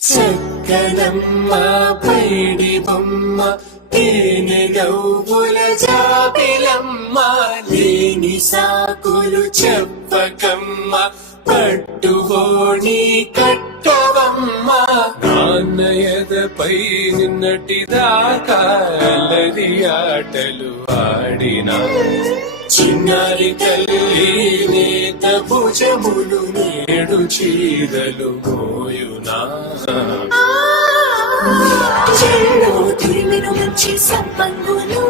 చక్కనమ్మ పైడి బొమ్మ తేనె గౌబుల జాబిలమ్మ లేని సాకులు చెప్పకమ్మ పట్టుబోణి కట్టవమ్మ నాన్నయదపై నిన్నటిదాకా అల్లరి ఆటలు ఆడినా చిన్నారి తల్లి నేత భుజములు నేడు చీరలు మోయునా చెల్లో తిరిమిను మంచి సంపంగులు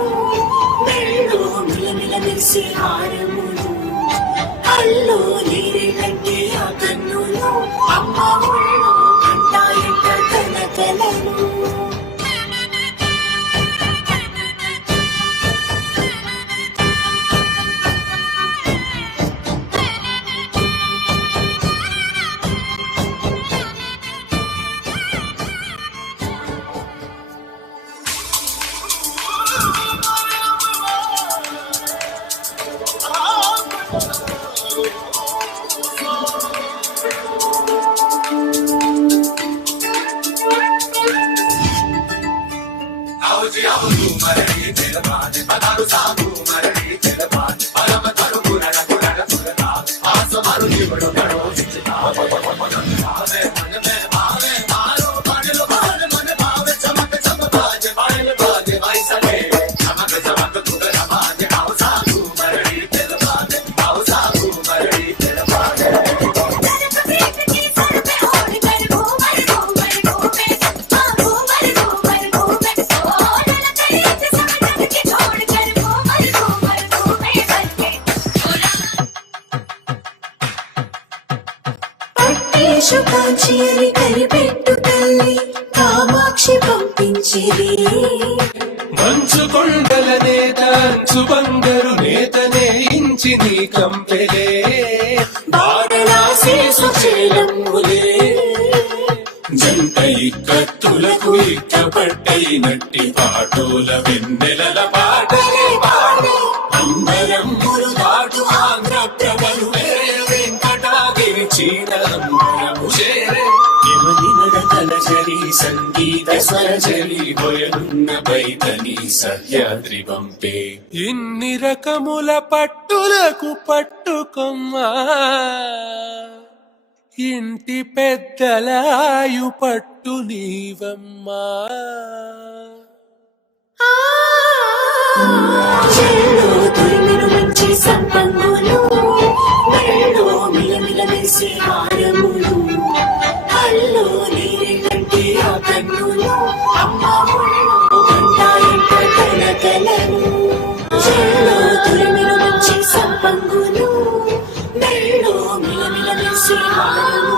మెళ్ళో మిలమిల మెరిసే హారములు అల్లో నీరేనంటే ఆ కన్నులు అమ్మ ఒళ్ళు కంటాయంట తన కలను కాంచిరి కరిపెట్టు తల్లి కామాక్షి పంపించిరి మంచు కొండల నేత అంచు బంగారు నేతనే ఇంచి నీ కంపెలే బాణలాశేసు చేలమ్ములే జంట ఇక్కత్తులకు ఇక్కపట్టైనట్టి పాటోల వెన్నెలల పాటలే పాడే అందరమ్ములు దాటు ఆంధ్ర ప్రభలు వెంకటాగిరి చీరంబరము చేరే సంగీత స్వరజరి బొయలున్న బైతని సహ్యాద్రి పంపే ఇన్ని రకముల పట్టులకు పట్టుకొమ్మా ఇంటి పెద్దలాయు పట్టు నీవమ్మా చెల్లో తురిమిను మంచి సంపంగులు మెళ్ళో మిలమిల మెరిసే హారములు అల్లో నీరేనంటే ఆ కన్నులు అమ్మ ఒళ్ళు కంటాయంట తన కలను చెల్లో తురిమిను మంచి సంపంగులు మెళ్ళో మిలమిల మెరిసే హారములు